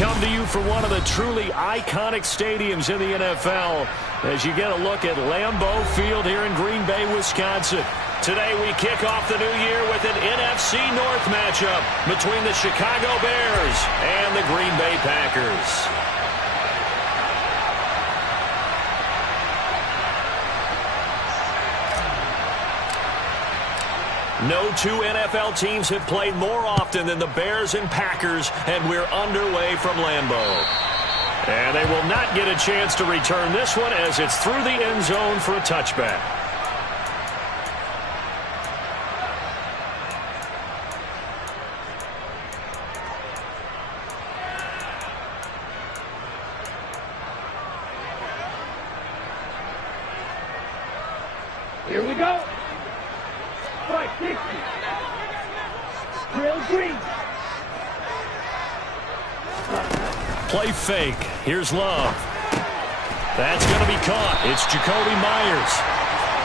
come to you from one of the truly iconic stadiums in the NFL as you get a look at Lambeau Field here in Green Bay, Wisconsin. Today we kick off the new year with an NFC North matchup between the Chicago Bears and the Green Bay Packers. No two NFL teams have played more often than the Bears and Packers, and we're underway from Lambeau. And they will not get a chance to return this one as it's through the end zone for a touchback. Here we go. 560. Drill green. Play fake. Here's Love. That's going to be caught. It's Jacoby Myers.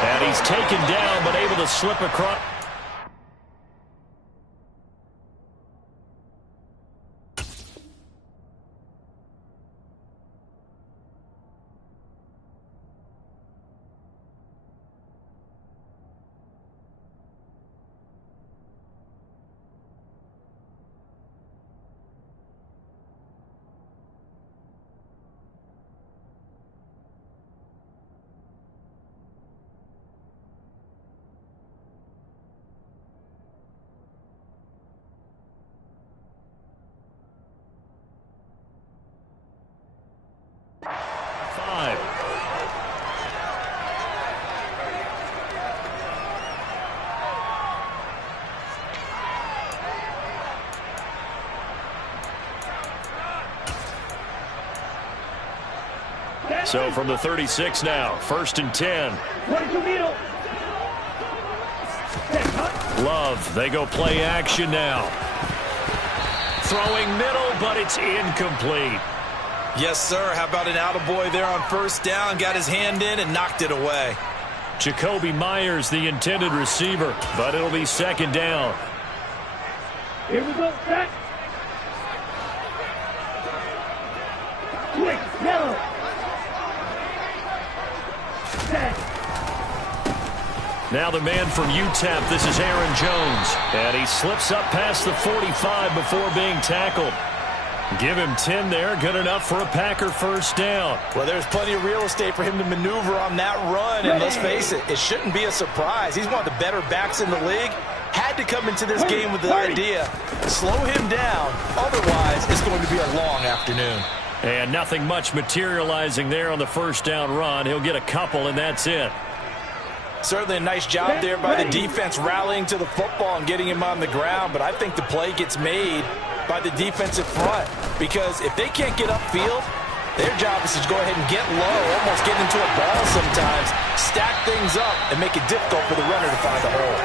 And he's taken down but able to slip across. So from the 36 now, 1st and 10. Love, they go play action now. Throwing middle, but it's incomplete. Yes, sir. How about an attaboy there on 1st down? Got his hand in and knocked it away. Jacoby Myers, the intended receiver, but it'll be 2nd down. Here we go, set. Quick, yellow. Now the man from UTEP, this is Aaron Jones. And he slips up past the 45 before being tackled. Give him 10 there, good enough for a Packer 1st down. Well, there's plenty of real estate for him to maneuver on that run. And let's face it, it shouldn't be a surprise. He's one of the better backs in the league. Had to come into this game with the idea, slow him down. Otherwise, it's going to be a long afternoon. And nothing much materializing there on the 1st down run. He'll get a couple, and that's it. Certainly a nice job there by the defense rallying to the football and getting him on the ground. But I think the play gets made by the defensive front. Because if they can't get upfield, their job is to go ahead and get low, almost get into a ball sometimes, stack things up, and make it difficult for the runner to find the hole.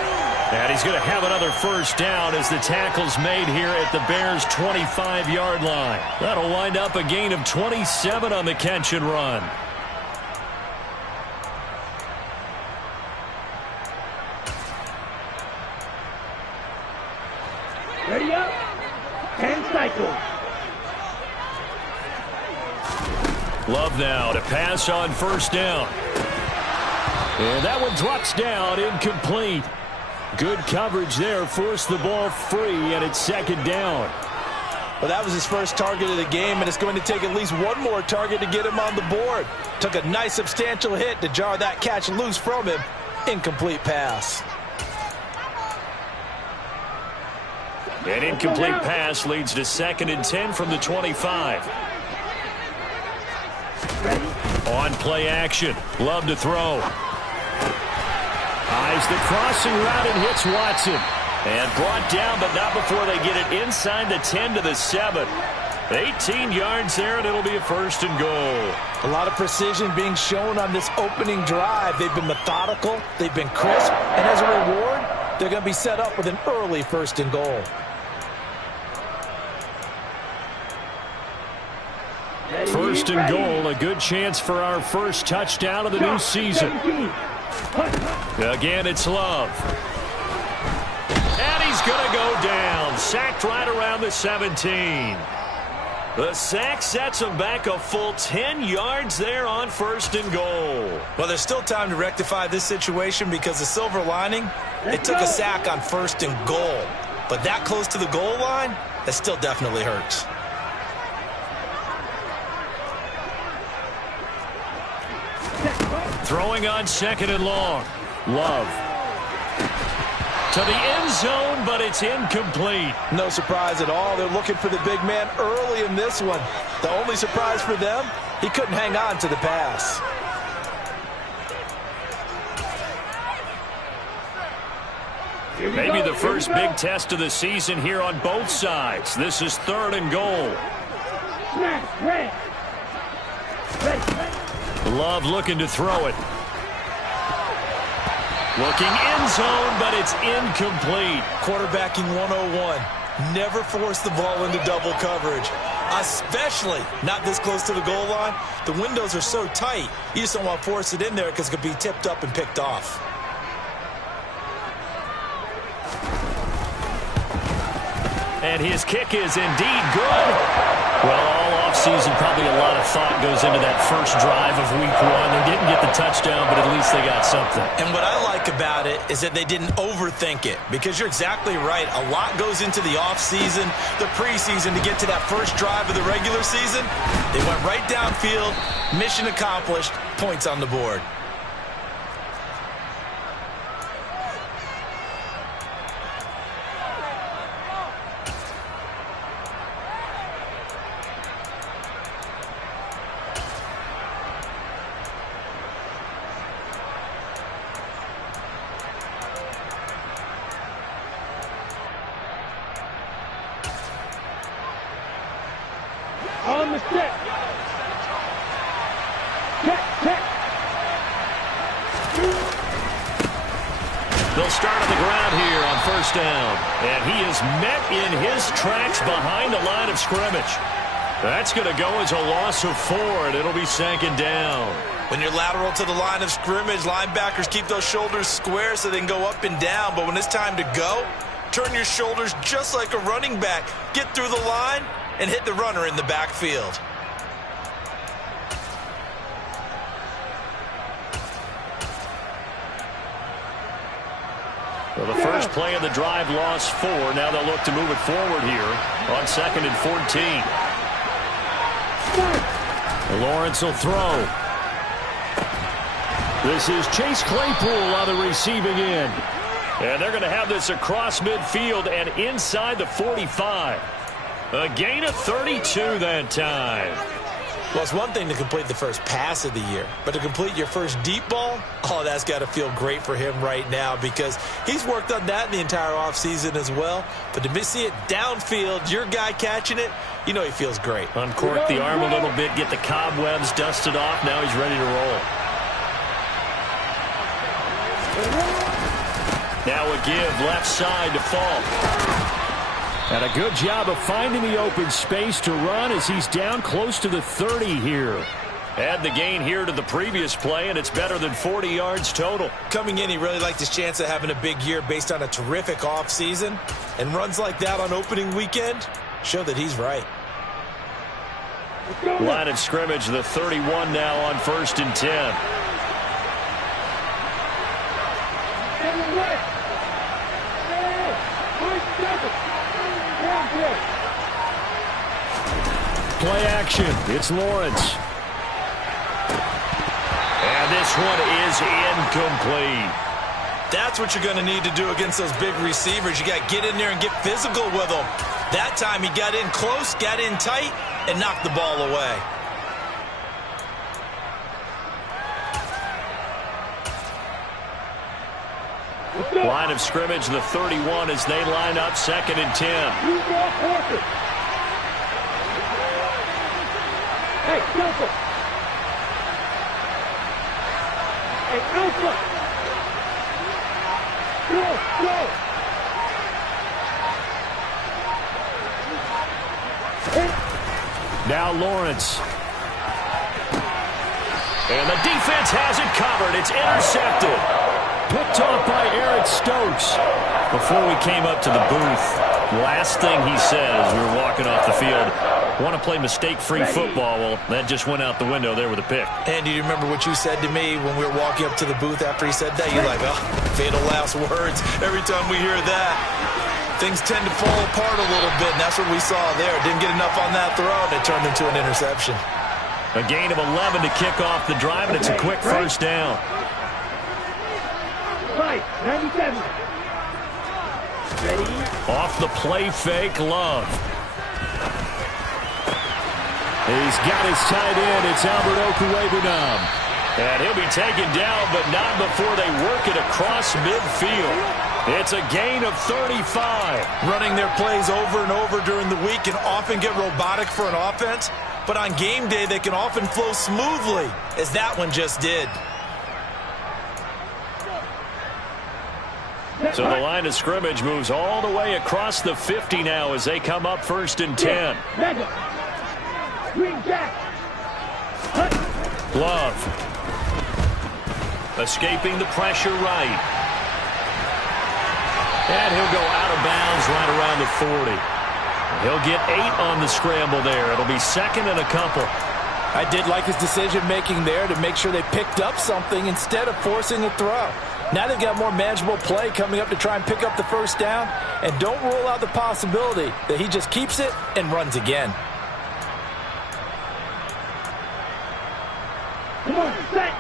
And he's going to have another 1st down as the tackle's made here at the Bears' 25-yard line. That'll wind up a gain of 27 on the catch and run. Ready up. 10 cycles. Love now to pass on 1st down. And that one drops down, incomplete. Good coverage there, forced the ball free, and it's 2nd down. Well, that was his first target of the game, and it's going to take at least one more target to get him on the board. Took a nice substantial hit to jar that catch loose from him. Incomplete pass. An incomplete pass leads to 2nd and 10 from the 25. On play action. Love to throw. Eyes the crossing route and hits Watson. And brought down, but not before they get it inside the 10 to the 7. 18 yards there, and it'll be a 1st and goal. A lot of precision being shown on this opening drive. They've been methodical. They've been crisp. And as a reward, they're going to be set up with an early 1st and goal. 1st and goal, a good chance for our 1st touchdown of the new season. Again, it's Love. And he's going to go down. Sacked right around the 17. The sack sets him back a full 10 yards there on 1st and goal. Well, there's still time to rectify this situation because the silver lining, it took a sack on 1st and goal. But that close to the goal line, that still definitely hurts. Throwing on 2nd and long. Love. To the end zone, but it's incomplete. No surprise at all. They're looking for the big man early in this one. The only surprise for them, he couldn't hang on to the pass. Maybe the first big test of the season here on both sides. This is 3rd and goal. Love looking to throw it. Looking end zone, but it's incomplete. Quarterbacking 101. Never force the ball into double coverage, especially not this close to the goal line. The windows are so tight, you just don't want to force it in there because it could be tipped up and picked off. And his kick is indeed good. Well, all offseason, probably a lot of thought goes into that first drive of week 1. They didn't get the touchdown, but at least they got something. And what I like about it is that they didn't overthink it, because you're exactly right. A lot goes into the offseason, the preseason to get to that first drive of the regular season. They went right downfield, mission accomplished, points on the board. On the stick. Check. They'll start on the ground here on 1st down. And he is met in his tracks behind the line of scrimmage. That's going to go as a loss of 4, and it'll be 2nd down. When you're lateral to the line of scrimmage, linebackers keep those shoulders square so they can go up and down. But when it's time to go, turn your shoulders just like a running back. Get through the line and hit the runner in the backfield. Well, the first play of the drive lost 4. Now they'll look to move it forward here on 2nd and 14. Lawrence will throw. This is Chase Claypool on the receiving end. And they're going to have this across midfield and inside the 45. A gain of 32 that time. Well, it's one thing to complete the first pass of the year, but to complete your first deep ball, oh, that's got to feel great for him right now, because he's worked on that in the entire offseason as well. But to see it downfield, your guy catching it, you know he feels great. Uncork the arm a little bit, get the cobwebs dusted off. Now he's ready to roll. Now a give left side to Falk. And a good job of finding the open space to run as he's down close to the 30 here. Add the gain here to the previous play, and it's better than 40 yards total. Coming in, he really liked his chance of having a big year based on a terrific offseason. And runs like that on opening weekend show that he's right. Line of scrimmage, the 31 now on 1st and 10. Play action. It's Lawrence. And this one is incomplete. That's what you're going to need to do against those big receivers. You got to get in there and get physical with them. That time he got in close, got in tight, and knocked the ball away. Line of scrimmage, the 31 as they line up 2nd and 10. Hey, Alpha! Hey, Alpha! Go! Hey. Now Lawrence. And the defense has it covered. It's intercepted. Picked off by Eric Stokes. Before we came up to the booth, last thing he said as we were walking off the field, Want to play mistake-free football. Well, that just went out the window there with a pick. And do you remember what you said to me when we were walking up to the booth after he said that? You're like, oh, fatal last words. Every time we hear that, things tend to fall apart a little bit, and that's what we saw there. Didn't get enough on that throw, and it turned into an interception. A gain of 11 to kick off the drive, and it's a quick first down. 97. Ready. Off the play fake, Love. He's got his tight end. It's Albert Okwuegbunam. And he'll be taken down, but not before they work it across midfield. It's a gain of 35. Running their plays over and over during the week can often get robotic for an offense, but on game day they can often flow smoothly, as that one just did. So the line of scrimmage moves all the way across the 50 now as they come up 1st and 10. Green Jack. Love. Escaping the pressure right. And he'll go out of bounds right around the 40. He'll get 8 on the scramble there. It'll be 2nd and a couple. I did like his decision-making there to make sure they picked up something instead of forcing a throw. Now they've got more manageable play coming up to try and pick up the first down, and don't rule out the possibility that he just keeps it and runs again. Come on, set.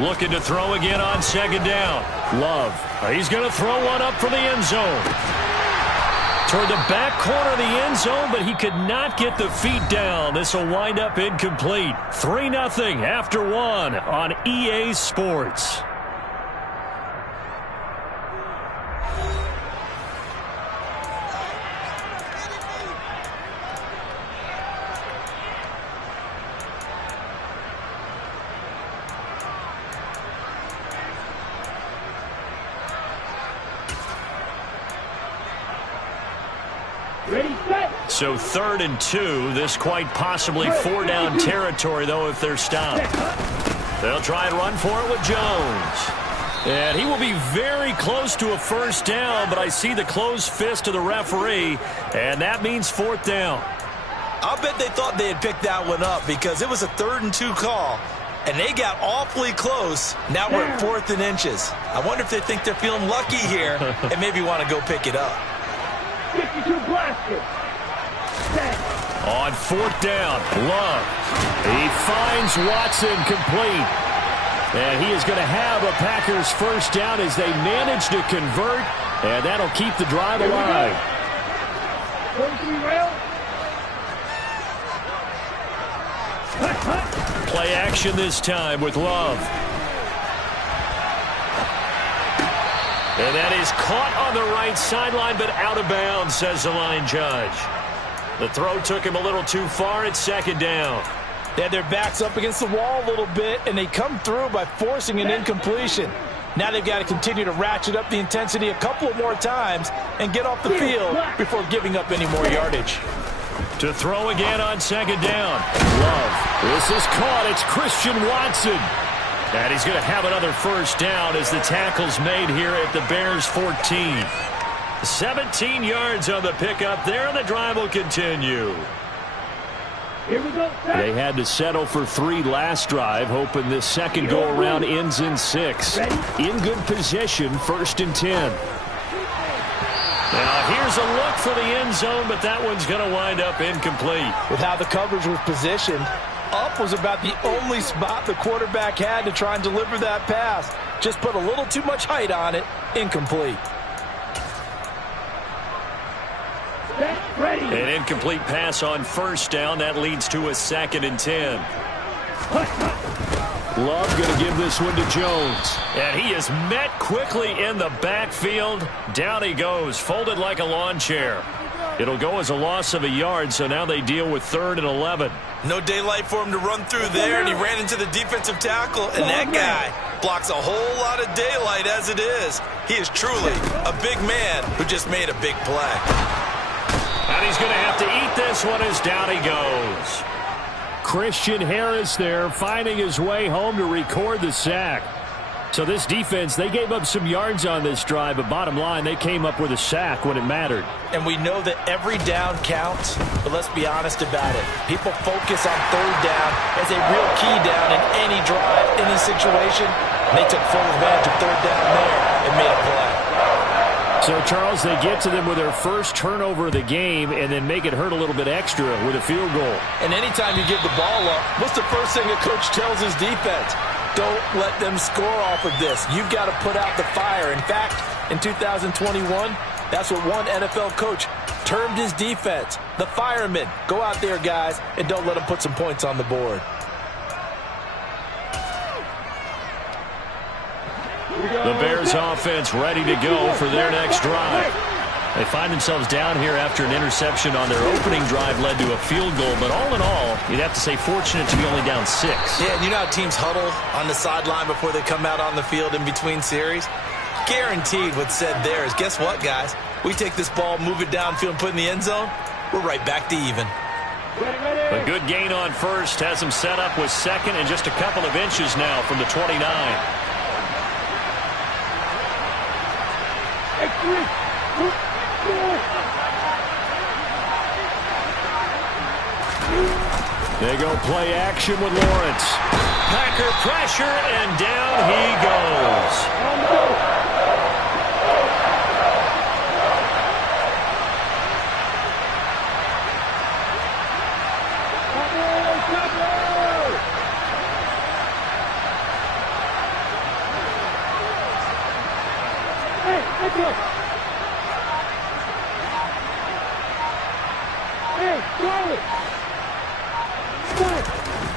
Looking to throw again on 2nd down. Love. He's going to throw one up for the end zone. Toward the back corner of the end zone, but he could not get the feet down. This will wind up incomplete. 3-0 after 1 on EA Sports. Ready, set. So 3rd and 2. This quite possibly 4-down territory, though, if they're stopped. They'll try and run for it with Jones. And he will be very close to a first down, but I see the closed fist of the referee, and that means 4th down. I'll bet they thought they had picked that one up because it was a 3rd and 2 call, and they got awfully close. Now we're at 4th and inches. I wonder if they think they're feeling lucky here and maybe want to go pick it up. 52 blaster. Set. On 4th down, Love. He finds Watson complete. And he is going to have a Packers first down as they manage to convert, and that'll keep the drive alive. 43 rail. Play action this time with Love. And that is caught on the right sideline, but out of bounds, says the line judge. The throw took him a little too far. It's 2nd down. They had their backs up against the wall a little bit, and they come through by forcing an incompletion. Now they've got to continue to ratchet up the intensity a couple of more times and get off the field before giving up any more yardage. To throw again on 2nd down. Love. This is caught. It's Christian Watson. And he's going to have another first down as the tackle's made here at the Bears' 14. 17 yards on the pickup there, and the drive will continue. Here we go. Set. They had to settle for 3 last drive, hoping this second go-around ends in 6. In good position, 1st and 10. Now, here's a look for the end zone, but that one's going to wind up incomplete. With how the coverage was positioned, up was about the only spot the quarterback had to try and deliver that pass. Just put a little too much height on it. Incomplete. Ready. An incomplete pass on first down. That leads to a 2nd and 10. Love going to give this one to Jones. And he is met quickly in the backfield. Down he goes, folded like a lawn chair. It'll go as a loss of a yard, so now they deal with 3rd and 11. No daylight for him to run through there, and he ran into the defensive tackle, and that guy blocks a whole lot of daylight as it is. He is truly a big man who just made a big play. And he's going to have to eat this one as down he goes. Christian Harris there finding his way home to record the sack. So this defense, they gave up some yards on this drive, but bottom line, they came up with a sack when it mattered. And we know that every down counts, but let's be honest about it. People focus on third down as a real key down in any drive, any situation. And they took full advantage of third down there and made a play. So, Charles, they get to them with their first turnover of the game and then make it hurt a little bit extra with a field goal. And anytime you give the ball up, what's the first thing a coach tells his defense? Don't let them score off of this. You've got to put out the fire. In fact, in 2021, that's what one NFL coach termed his defense, the firemen. Go out there, guys, and don't let them put some points on the board. The Bears offense ready to go for their next drive. They find themselves down here after an interception on their opening drive led to a field goal. But all in all, you'd have to say fortunate to be only down 6. Yeah, and you know how teams huddle on the sideline before they come out on the field in between series? Guaranteed what's said there is, guess what, guys? We take this ball, move it downfield, and put it in the end zone, we're right back to even. A good gain on first has them set up with second and just a couple of inches now from the 29. They go play action with Lawrence. Packer pressure, and down he goes.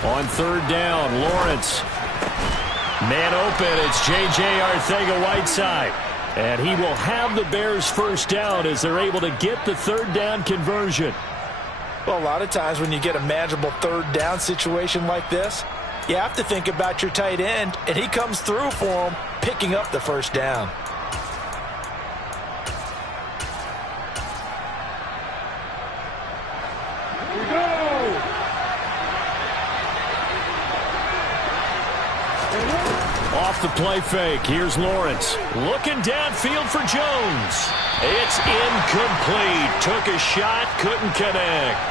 On third down, Lawrence. Man open, it's J.J. Arcega-Whiteside. And he will have the Bears first down as they're able to get the third down conversion. Well, a lot of times when you get a manageable third down situation like this, you have to think about your tight end, and he comes through for him, picking up the first down. Off the play fake, here's Lawrence. Looking downfield for Jones. It's incomplete. Took a shot, couldn't connect.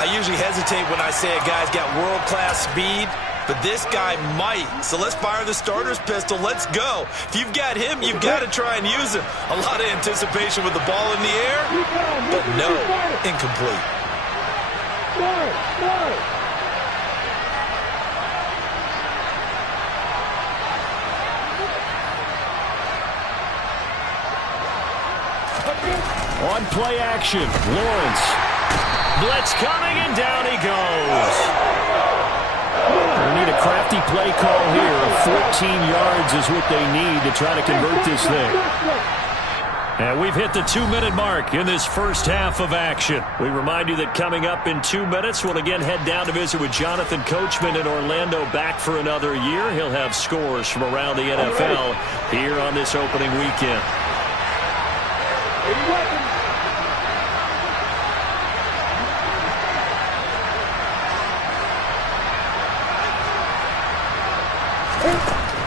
I usually hesitate when I say a guy's got world-class speed, but this guy might. So let's fire the starter's pistol. Let's go. If you've got him, you've got to try and use him. A lot of anticipation with the ball in the air, but no, incomplete. On play action, Lawrence. Blitz coming, and down he goes. They need a crafty play call here. 14 yards is what they need to try to convert this thing. And we've hit the 2-minute mark in this first half of action. We remind you that coming up in 2 minutes, we'll again head down to visit with Jonathan Coachman in Orlando, back for another year. He'll have scores from around the NFL here on this opening weekend.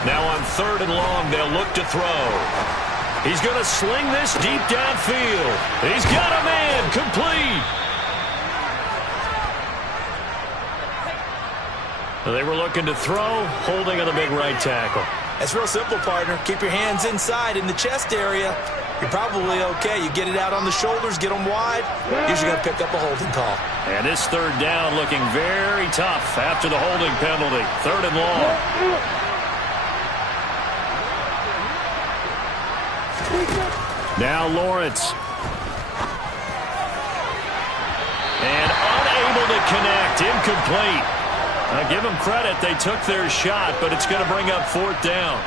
Now on third and long, they'll look to throw. He's going to sling this deep downfield. He's got a man, complete. They were looking to throw, holding on the big right tackle. It's real simple, partner. Keep your hands inside in the chest area. You're probably okay. You get it out on the shoulders, get them wide. Usually going to pick up a holding call. And this third down looking very tough after the holding penalty. Third and long. Now Lawrence. And unable to connect. Incomplete. Now give them credit. They took their shot, but it's going to bring up fourth down.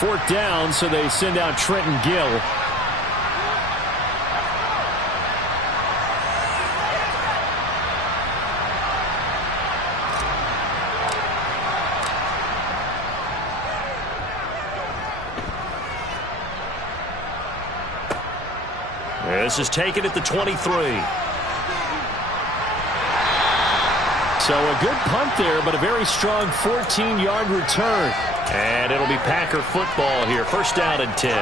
Fourth down, so they send out Trenton Gill. This is taken at the 23. So a good punt there, but a very strong 14-yard return. And it'll be Packer football here. First down and 10.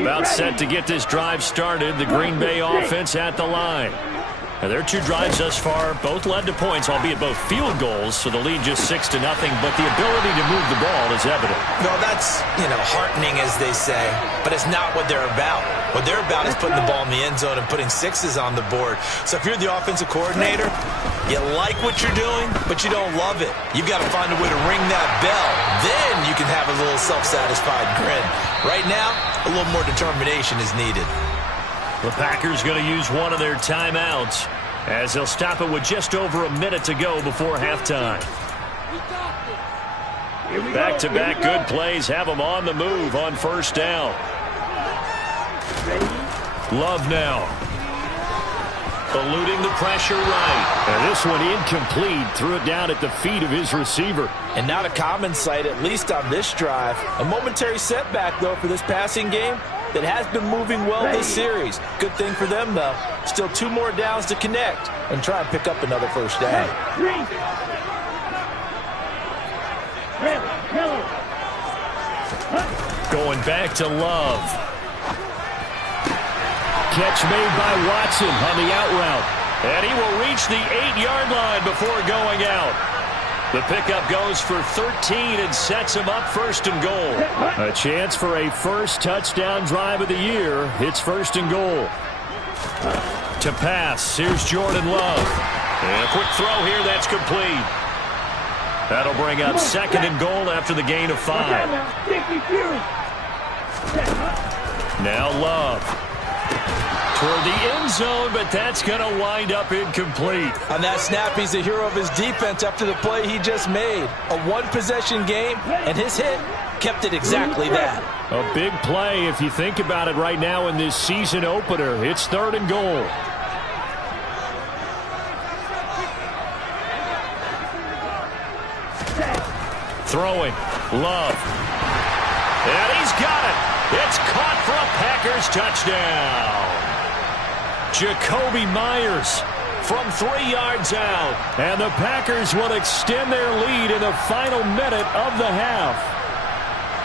About set to get this drive started. The Green Bay offense at the line. Now, their two drives thus far both led to points, albeit both field goals, so the lead just 6-0, but the ability to move the ball is evident. Well, that's, heartening, as they say, but it's not what they're about. What they're about is putting the ball in the end zone and putting sixes on the board. So if you're the offensive coordinator, you like what you're doing, but you don't love it. You've got to find a way to ring that bell. Then you can have a little self-satisfied grin. Right now, a little more determination is needed. The Packers going to use one of their timeouts as they'll stop it with just over a minute to go before halftime. Back-to-back good plays have them on the move on first down. Love now. Eluding the pressure right. And this one incomplete. Threw it down at the feet of his receiver. And not a common sight, at least on this drive. A momentary setback, though, for this passing game that has been moving well this series. Good thing for them, though. Still 2 more downs to connect and try and pick up another first down. Going back to Love. Catch made by Watson on the out route. And he will reach the 8-yard line before going out. The pickup goes for 13 and sets him up first and goal. A chance for a first touchdown drive of the year. It's first and goal. To pass, here's Jordan Love. And a quick throw here that's complete. That'll bring up second and goal after the gain of 5. Now Love. Toward the end zone, but that's going to wind up incomplete. On that snap, he's the hero of his defense after the play he just made. A one-possession game, and his hit kept it exactly that. A big play if you think about it right now in this season opener. It's third and goal. Throwing. Love. And he's got it. It's caught for a Packers touchdown. Jacoby Myers from 3 yards out. And the Packers will extend their lead in the final minute of the half.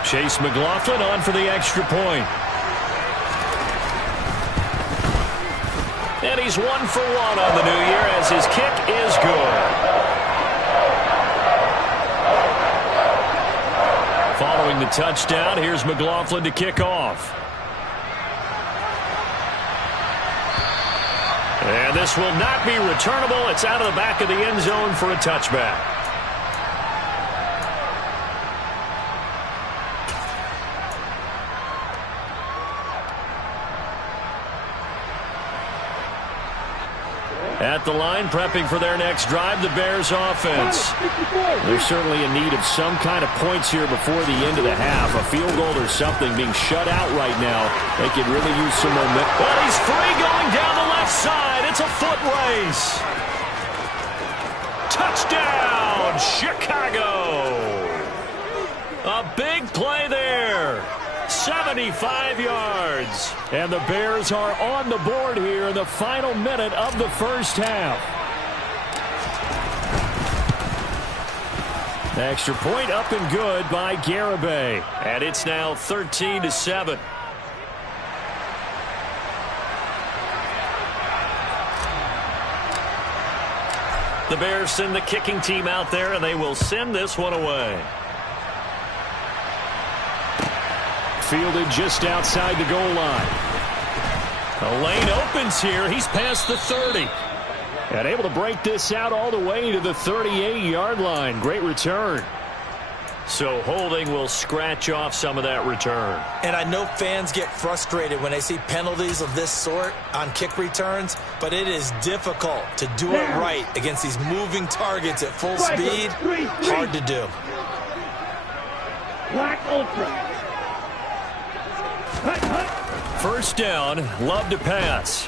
Chase McLaughlin on for the extra point. And he's 1 for 1 on the new year as his kick is good. Following the touchdown, here's McLaughlin to kick off. And this will not be returnable. It's out of the back of the end zone for a touchback. At the line, prepping for their next drive, the Bears offense. They're certainly in need of some kind of points here before the end of the half. A field goal or something being shut out right now. They could really use some momentum. But he's free going down the left side. It's a foot race. Touchdown, Chicago. A big play there. 75 yards. And the Bears are on the board here in the final minute of the first half. Extra point up and good by Garibay. And it's now 13-7. The Bears send the kicking team out there, and they will send this one away. Fielded just outside the goal line. A lane opens here. He's past the 30. And able to break this out all the way to the 38-yard line. Great return. So holding will scratch off some of that return. And I know fans get frustrated when they see penalties of this sort on kick returns, but it is difficult to do it right against these moving targets at full speed. Hard to do. Black Ultra. First down, Love to pass.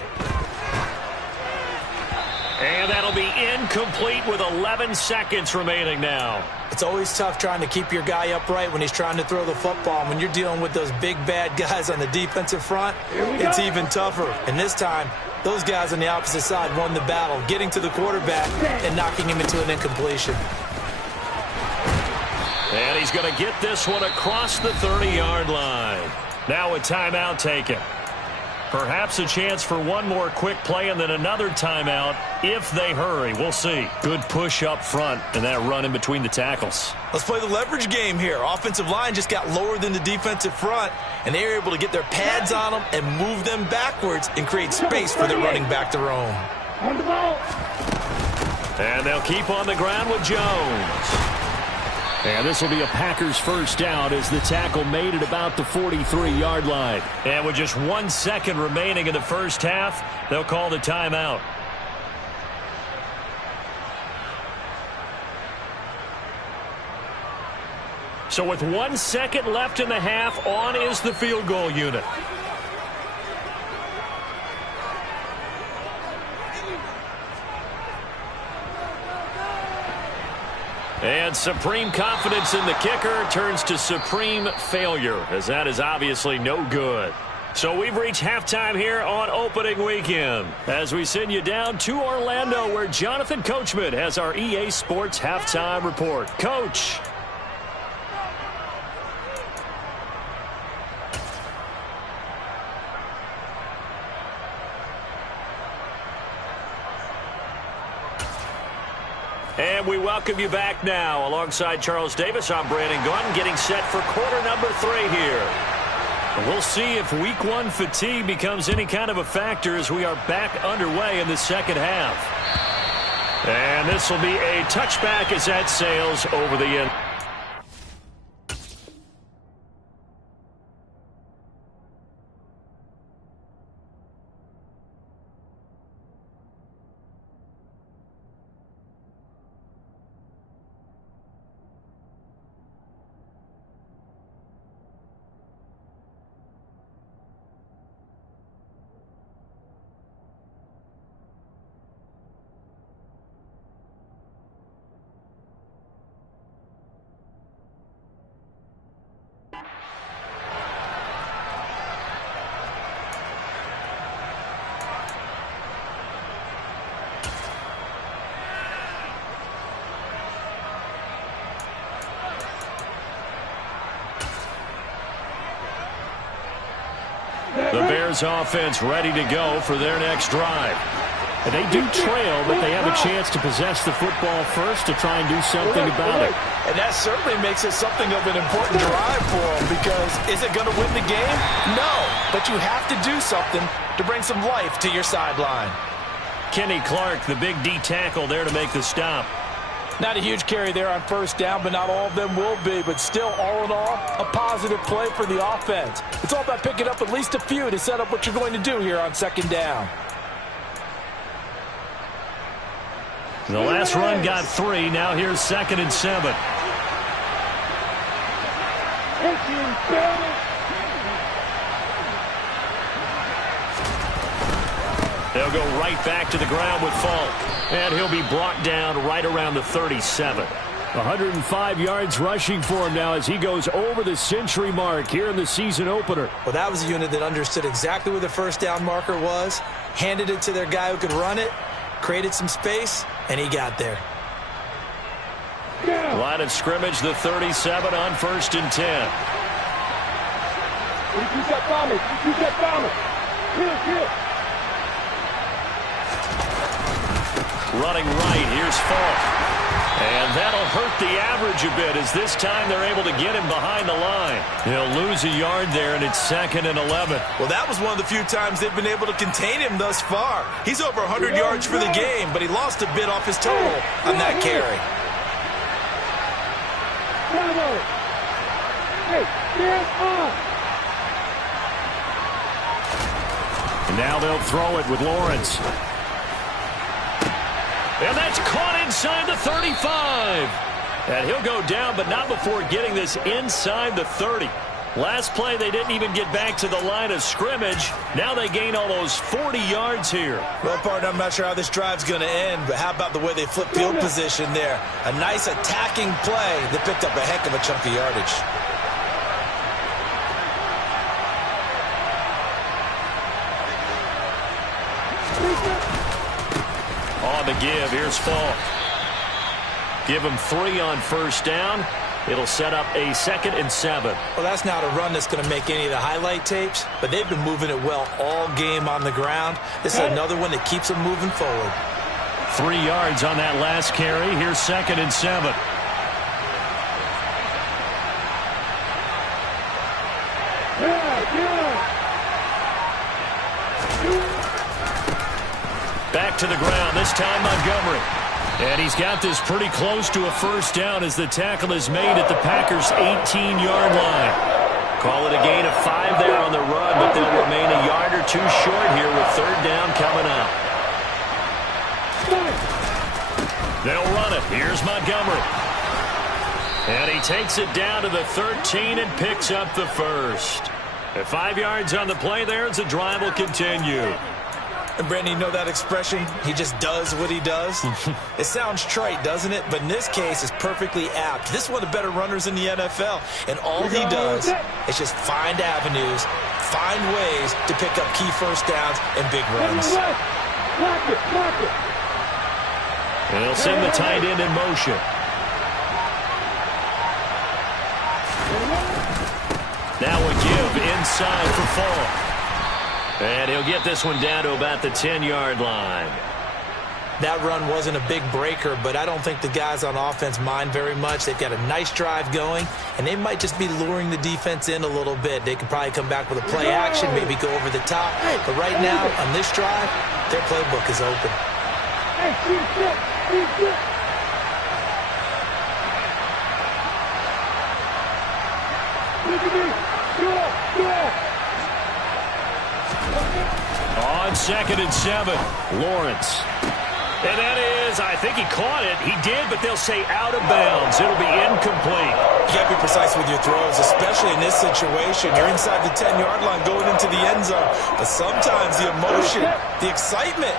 And that'll be incomplete with 11 seconds remaining now. It's always tough trying to keep your guy upright when he's trying to throw the football. When you're dealing with those big, bad guys on the defensive front, it's even tougher. And this time, those guys on the opposite side won the battle, getting to the quarterback and knocking him into an incompletion. And he's going to get this one across the 30-yard line. Now a timeout taken. Perhaps a chance for one more quick play and then another timeout if they hurry. We'll see. Good push up front and that run in between the tackles. Let's play the leverage game here. Offensive line just got lower than the defensive front, and they were able to get their pads on them and move them backwards and create space for their running back to roam. And they'll keep on the ground with Jones. And this will be a Packers first down as the tackle made at about the 43-yard line. And with just 1 second remaining in the first half, they'll call the timeout. So with 1 second left in the half, on is the field goal unit. And supreme confidence in the kicker turns to supreme failure, as that is obviously no good. So we've reached halftime here on opening weekend, as we send you down to Orlando, where Jonathan Coachman has our EA Sports halftime report. Coach. And we welcome you back now. Alongside Charles Davis, I'm Brandon Gunn, getting set for quarter number 3 here. And we'll see if week 1 fatigue becomes any kind of a factor as we are back underway in the second half. And this will be a touchback as that sails over the end. The Bears offense ready to go for their next drive. And they do trail, but they have a chance to possess the football first to try and do something about it. And that certainly makes it something of an important drive for them, because is it going to win the game? No, but you have to do something to bring some life to your sideline. Kenny Clark, the big D tackle, there to make the stop. Not a huge carry there on first down, but not all of them will be. But still, all in all, a positive play for the offense. It's all about picking up at least a few to set up what you're going to do here on second down. The last run got 3. Now here's 2nd and 7. They'll go right back to the ground with Falk. And he'll be brought down right around the 37. 105 yards rushing for him now as he goes over the century mark here in the season opener. Well, that was a unit that understood exactly where the first down marker was, handed it to their guy who could run it, created some space, and he got there. Line of scrimmage, the 37 on 1st and 10. Repeat that promise. Repeat that promise. Kill. Running right, here's Falk. And that'll hurt the average a bit, as this time they're able to get him behind the line. He'll lose a yard there, and it's 2nd and 11. Well, that was one of the few times they've been able to contain him thus far. He's over 100 yards for the game, but he lost a bit off his total on that carry. And now they'll throw it with Lawrence. And that's caught inside the 35. And he'll go down, but not before getting this inside the 30. Last play, they didn't even get back to the line of scrimmage. Now they gain almost 40 yards here. Well, partner, I'm not sure how this drive's going to end, but how about the way they flip field position there? A nice attacking play that picked up a heck of a chunk of yardage. On the give, here's Falk. Give him 3 on first down. It'll set up a 2nd and 7. Well, that's not a run that's going to make any of the highlight tapes, but they've been moving it well all game on the ground. This is another one that keeps them moving forward. 3 yards on that last carry. Here's 2nd and 7. Back to the ground, this time Montgomery. And he's got this pretty close to a first down as the tackle is made at the Packers' 18-yard line. Call it a gain of 5 there on the run, but they'll remain a yard or 2 short here with 3rd down coming up. They'll run it. Here's Montgomery. And he takes it down to the 13 and picks up the first. At 5 yards on the play there, as the drive will continue. And Brandon, you know that expression? He just does what he does. It sounds trite, doesn't it? But in this case, it's perfectly apt. This is one of the better runners in the NFL. And all he does is just find avenues, find ways to pick up key first downs and big runs. And he'll send the tight end in motion. Now a give inside for Falk. And he'll get this one down to about the 10-yard line. That run wasn't a big breaker, but I don't think the guys on offense mind very much. They've got a nice drive going, and they might just be luring the defense in a little bit. They could probably come back with a play action, maybe go over the top. But right now, on this drive, their playbook is open. On 2nd and 7, Lawrence. And that is, I think he caught it. He did, but they'll say out of bounds. It'll be incomplete. You got to be precise with your throws, especially in this situation. You're inside the 10-yard line going into the end zone. But sometimes the emotion, the excitement,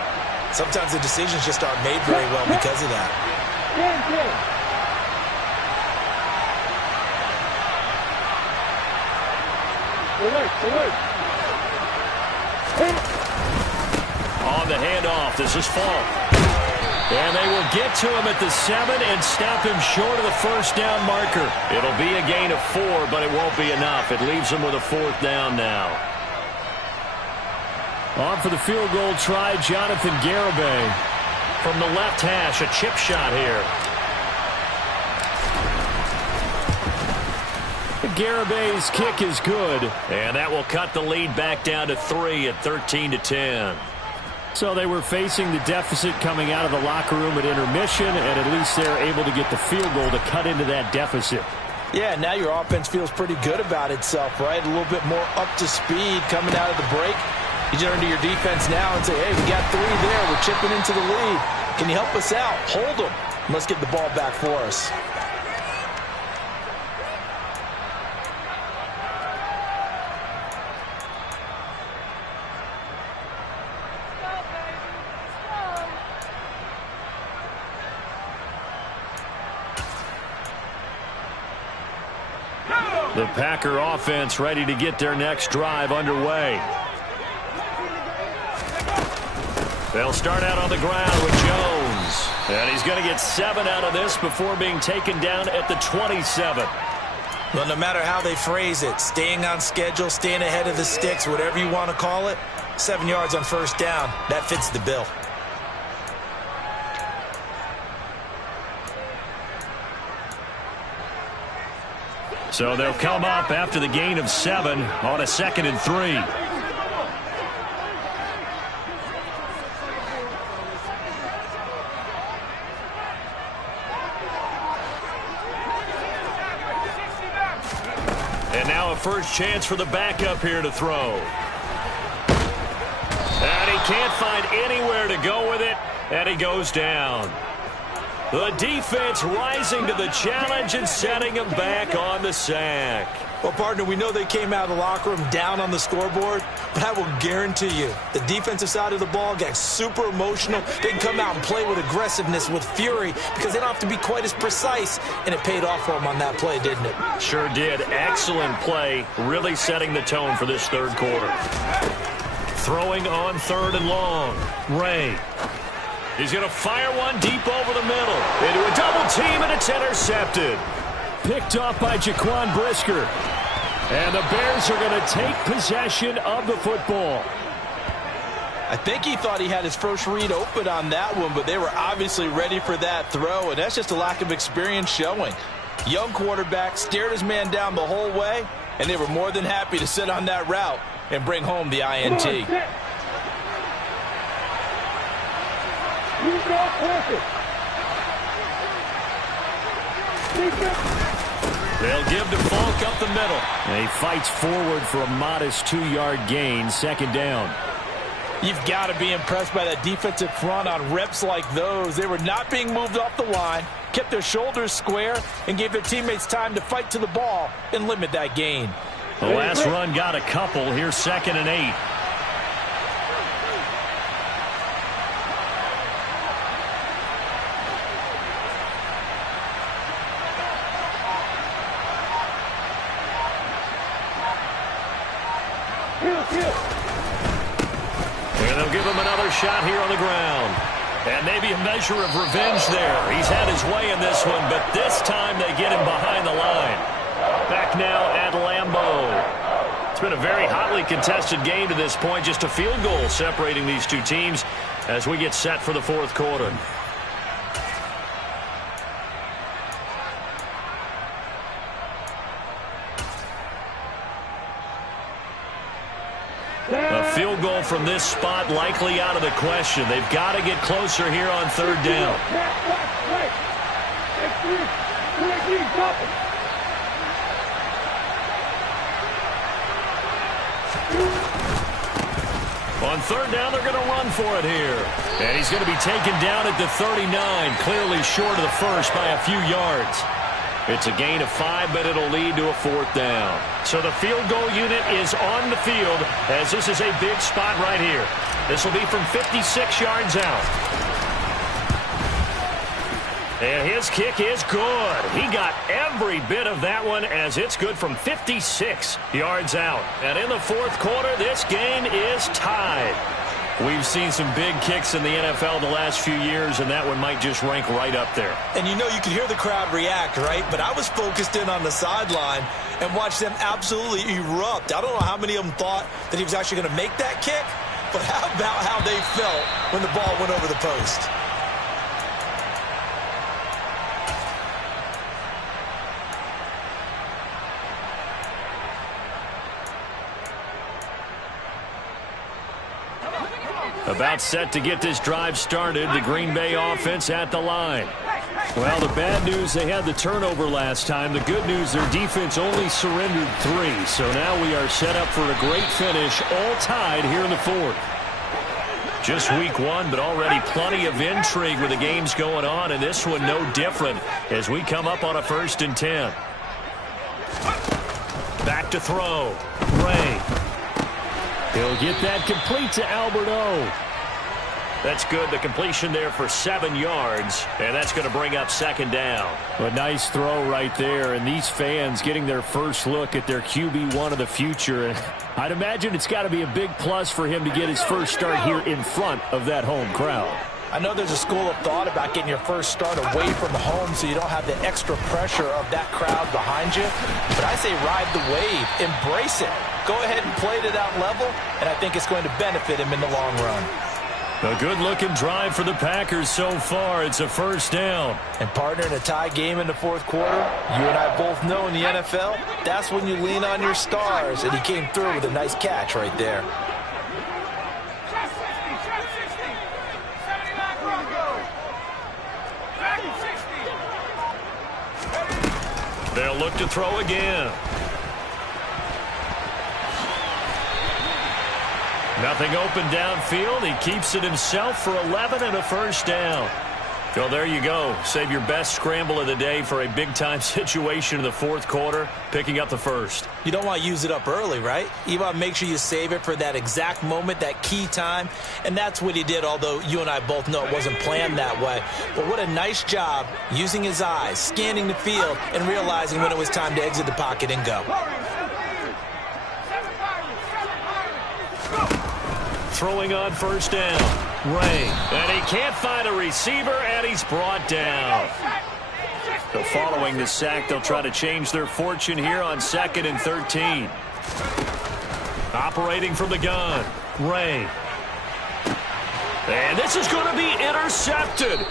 sometimes the decisions just aren't made very well because of that. On the handoff, this is Falk. And they will get to him at the 7 and stop him short of the first down marker. It'll be a gain of 4, but it won't be enough. It leaves him with a 4th down now. On for the field goal try, Jonathan Garibay. From the left hash, a chip shot here. Garibay's kick is good, and that will cut the lead back down to 3 at 13-10. So they were facing the deficit coming out of the locker room at intermission, and at least they're able to get the field goal to cut into that deficit. Yeah, now your offense feels pretty good about itself, right? A little bit more up to speed coming out of the break. You turn to your defense now and say, hey, we got 3 there. We're chipping into the lead. Can you help us out? Hold them. Let's get the ball back for us. The Packer offense ready to get their next drive underway. They'll start out on the ground with Jones. And he's going to get 7 out of this before being taken down at the 27. Well, no matter how they phrase it, staying on schedule, staying ahead of the sticks, whatever you want to call it, 7 yards on first down, that fits the bill. So they'll come up after the gain of 7 on a 2nd and 3. And now a first chance for the backup here to throw. And he can't find anywhere to go with it, and he goes down. The defense rising to the challenge and setting him back on the sack. Well, partner, we know they came out of the locker room down on the scoreboard, but I will guarantee you the defensive side of the ball got super emotional. They can come out and play with aggressiveness, with fury, because they don't have to be quite as precise, and it paid off for them on that play, didn't it? Sure did. Excellent play, really setting the tone for this third quarter. Throwing on 3rd and long. Ray. He's going to fire one deep over the middle. Into a double team, and it's intercepted. Picked off by Jaquan Brisker. And the Bears are going to take possession of the football. I think he thought he had his first read open on that one, but they were obviously ready for that throw, and that's just a lack of experience showing. Young quarterback stared his man down the whole way, and they were more than happy to sit on that route and bring home the INT. They'll give to Falk up the middle. And he fights forward for a modest 2-yard gain, 2nd down. You've got to be impressed by that defensive front on reps like those. They were not being moved off the line, kept their shoulders square, and gave their teammates time to fight to the ball and limit that gain. The last run got a couple. Here's 2nd and 8. And they'll give him another shot here on the ground. And maybe a measure of revenge there. He's had his way in this one, but this time they get him behind the line. Back now at Lambeau. It's been a very hotly contested game to this point. Just a field goal separating these two teams as we get set for the 4th quarter. A field goal from this spot likely out of the question. They've got to get closer here on 3rd down. On 3rd down, they're going to run for it here. And he's going to be taken down at the 39, clearly short of the first by a few yards. It's a gain of 5, but it'll lead to a 4th down. So the field goal unit is on the field as this is a big spot right here. This will be from 56 yards out. And his kick is good. He got every bit of that one as it's good from 56 yards out. And in the 4th quarter, this game is tied. We've seen some big kicks in the NFL the last few years, and that one might just rank right up there. And you know, you can hear the crowd react, right? But I was focused in on the sideline and watched them absolutely erupt. I don't know how many of them thought that he was actually going to make that kick, but how about how they felt when the ball went over the post? About set to get this drive started, the Green Bay offense at the line. Well, the bad news, they had the turnover last time. The good news, their defense only surrendered 3. So now we are set up for a great finish, all tied here in the 4th. Just week 1, but already plenty of intrigue with the games going on, and this one no different as we come up on a 1st and 10. Back to throw. Ray. He'll get that complete to Albert O. That's good. The completion there for 7 yards, and that's going to bring up 2nd down. A nice throw right there, and these fans getting their first look at their QB1 of the future. And I'd imagine it's got to be a big plus for him to get his first start here in front of that home crowd. I know there's a school of thought about getting your first start away from home so you don't have the extra pressure of that crowd behind you. But I say ride the wave. Embrace it. Go ahead and play to that level, and I think it's going to benefit him in the long run. A good-looking drive for the Packers so far. It's a 1st down. And, partner, in a tie game in the 4th quarter, you and I both know in the NFL, that's when you lean on your stars, and he came through with a nice catch right there. They'll look to throw again. Nothing open downfield. He keeps it himself for 11 and a 1st down. Well, there you go. Save your best scramble of the day for a big-time situation in the fourth quarter, picking up the first. You don't want to use it up early, right? You want to make sure you save it for that exact moment, that key time, and that's what he did, although you and I both know it wasn't planned that way. But what a nice job using his eyes, scanning the field, and realizing when it was time to exit the pocket and go. Throwing on first down. Ray. And he can't find a receiver, and he's brought down. So following the sack, they'll try to change their fortune here on 2nd and 13. Operating from the gun. Ray. And this is going to be intercepted.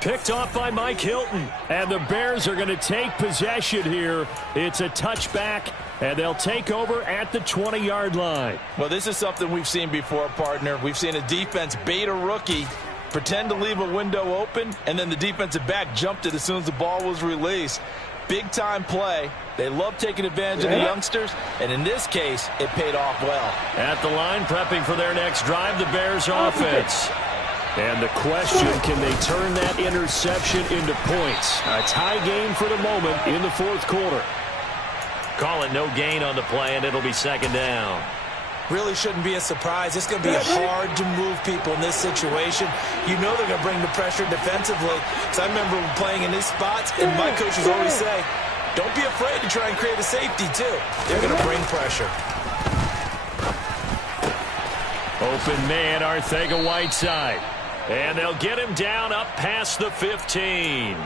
Picked off by Mike Hilton. And the Bears are going to take possession here. It's a touchback, and they'll take over at the 20-yard line. Well, this is something we've seen before, partner. We've seen a defense bait a rookie, pretend to leave a window open, and then the defensive back jumped it as soon as the ball was released. Big-time play. They love taking advantage of the youngsters, and in this case, it paid off well. At the line, prepping for their next drive, the Bears offense. And the question, can they turn that interception into points? A tie game for the moment in the fourth quarter. Call it no gain on the play, and it'll be 2nd down. Really shouldn't be a surprise. It's going to be hard to move people in this situation. You know they're going to bring the pressure defensively. So I remember playing in these spots, and my coaches always say, don't be afraid to try and create a safety, too. They're going to bring pressure. Open man, Arcega-Whiteside. And they'll get him down up past the 15.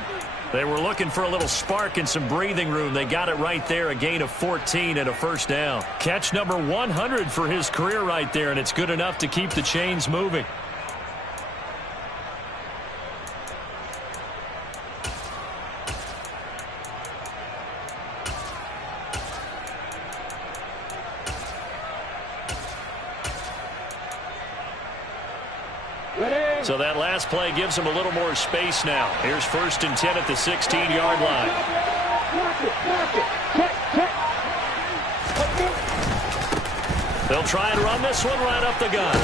They were looking for a little spark and some breathing room. They got it right there, a gain of 14 and a first down. Catch number 100 for his career right there, and it's good enough to keep the chains moving. So that last play gives them a little more space now. Here's 1st and 10 at the 16-yard line. They'll try and run this one right up the gut.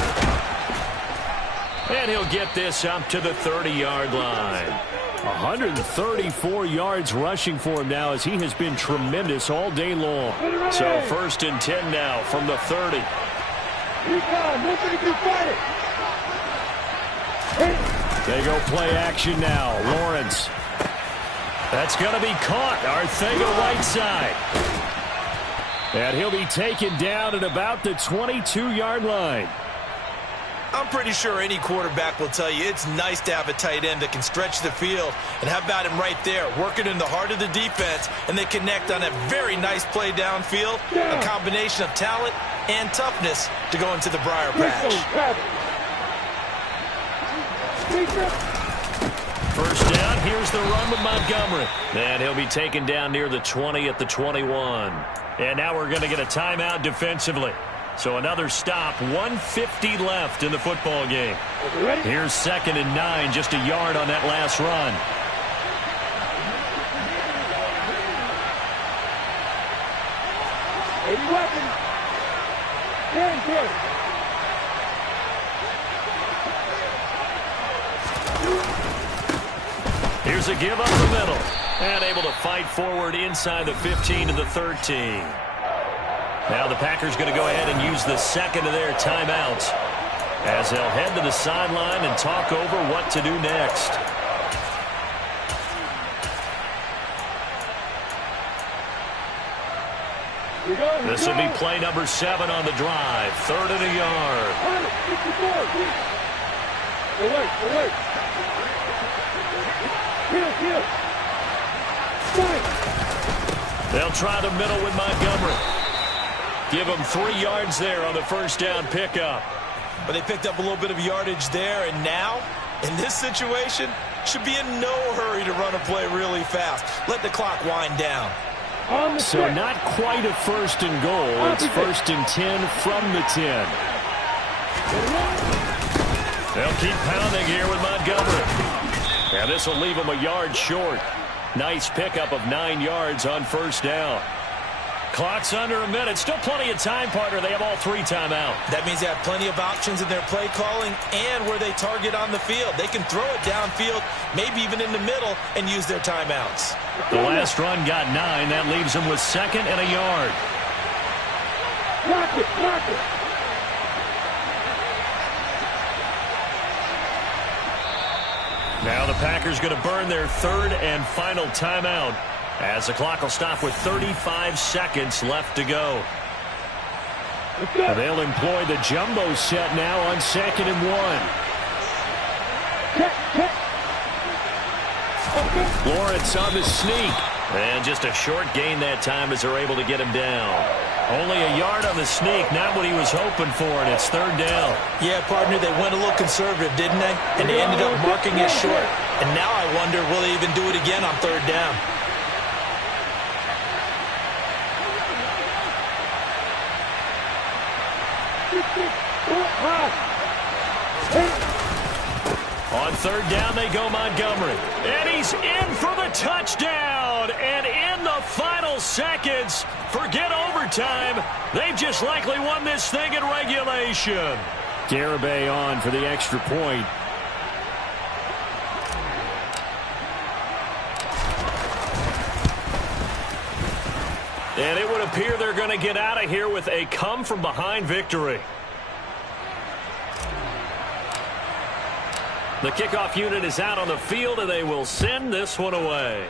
And he'll get this up to the 30-yard line. 134 yards rushing for him now, as he has been tremendous all day long. So 1st and 10 now from the 30. They go play action now. Lawrence. That's going to be caught. Arcega-Whiteside. And he'll be taken down at about the 22-yard line. I'm pretty sure any quarterback will tell you it's nice to have a tight end that can stretch the field. And how about him right there, working in the heart of the defense, and they connect on a very nice play downfield, a combination of talent and toughness to go into the briar patch. First down, here's the run with Montgomery. And he'll be taken down near the 20 at the 21. And now we're going to get a timeout defensively. So another stop, 1:50 left in the football game. Here's 2nd and 9, just a yard on that last run. Here's a give up the middle. And able to fight forward inside the 15 to the 13. Now the Packers going to go ahead and use the second of their timeouts, as they'll head to the sideline and talk over what to do next. This will be play number 7 on the drive. 3rd and a yard. They'll try the middle with Montgomery. Give them 3 yards there on the first down pickup. But they picked up a little bit of yardage there, and now, in this situation, should be in no hurry to run a play really fast. Let the clock wind down. So not quite a 1st and goal. It's 1st and 10 from the 10. They'll keep pounding here with Montgomery. And this will leave them a yard short. Nice pickup of 9 yards on first down. Clock's under a minute. Still plenty of time, partner. They have all 3 timeouts. That means they have plenty of options in their play calling and where they target on the field. They can throw it downfield, maybe even in the middle, and use their timeouts. The last run got 9. That leaves them with 2nd and a yard. Block it, block it. Now the Packers going to burn their 3rd and final timeout, as the clock will stop with 35 seconds left to go. They'll employ the jumbo set now on 2nd and 1. Lawrence on the sneak. And just a short gain that time as they're able to get him down. Only a yard on the sneak, not what he was hoping for, and it's 3rd down. Yeah, partner, they went a little conservative, didn't they? And they ended up marking it short. And now I wonder, will they even do it again on 3rd down? On 3rd down, they go Montgomery. And he's in for the touchdown. And in the final seconds, forget overtime. They've just likely won this thing in regulation. Garibay on for the extra point. And it would appear they're going to get out of here with a come-from-behind victory. The kickoff unit is out on the field, and they will send this one away.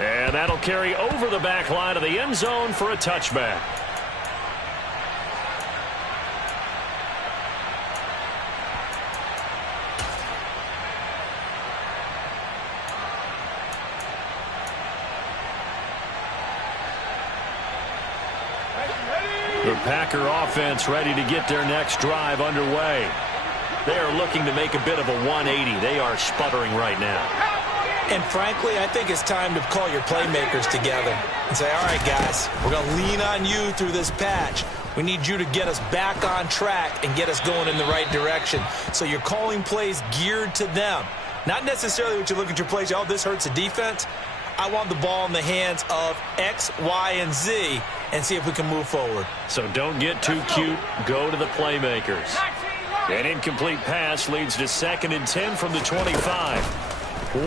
And that'll carry over the back line of the end zone for a touchback. The Packer offense ready to get their next drive underway. They are looking to make a bit of a 180. They are sputtering right now. And frankly, I think it's time to call your playmakers together and say, all right, guys, we're going to lean on you through this patch. We need you to get us back on track and get us going in the right direction. So you're calling plays geared to them. Not necessarily what you look at your plays, oh, this hurts the defense. I want the ball in the hands of X, Y, and Z and see if we can move forward. So don't get too cute. Go to the playmakers. An incomplete pass leads to 2nd and 10 from the 25.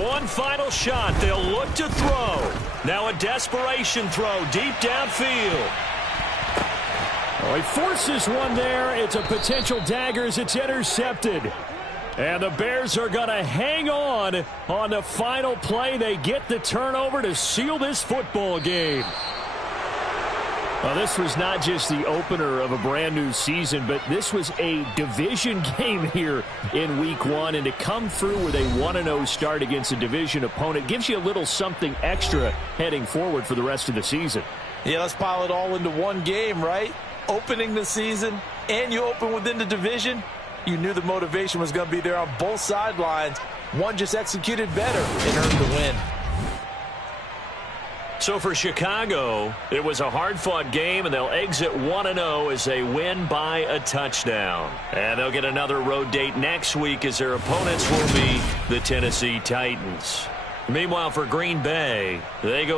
One final shot. They'll look to throw. Now a desperation throw deep downfield. Oh, he forces one there. It's a potential dagger as it's intercepted. And the Bears are going to hang on the final play. They get the turnover to seal this football game. Well, this was not just the opener of a brand new season, but this was a division game here in week 1. And to come through with a 1-0 start against a division opponent gives you a little something extra heading forward for the rest of the season. Yeah, let's pile it all into one game, right? Opening the season, and you open within the division. You knew the motivation was going to be there on both sidelines. One just executed better and earned the win. So for Chicago, it was a hard-fought game, and they'll exit 1-0 as they win by a touchdown. And they'll get another road date next week as their opponents will be the Tennessee Titans. Meanwhile, for Green Bay, they go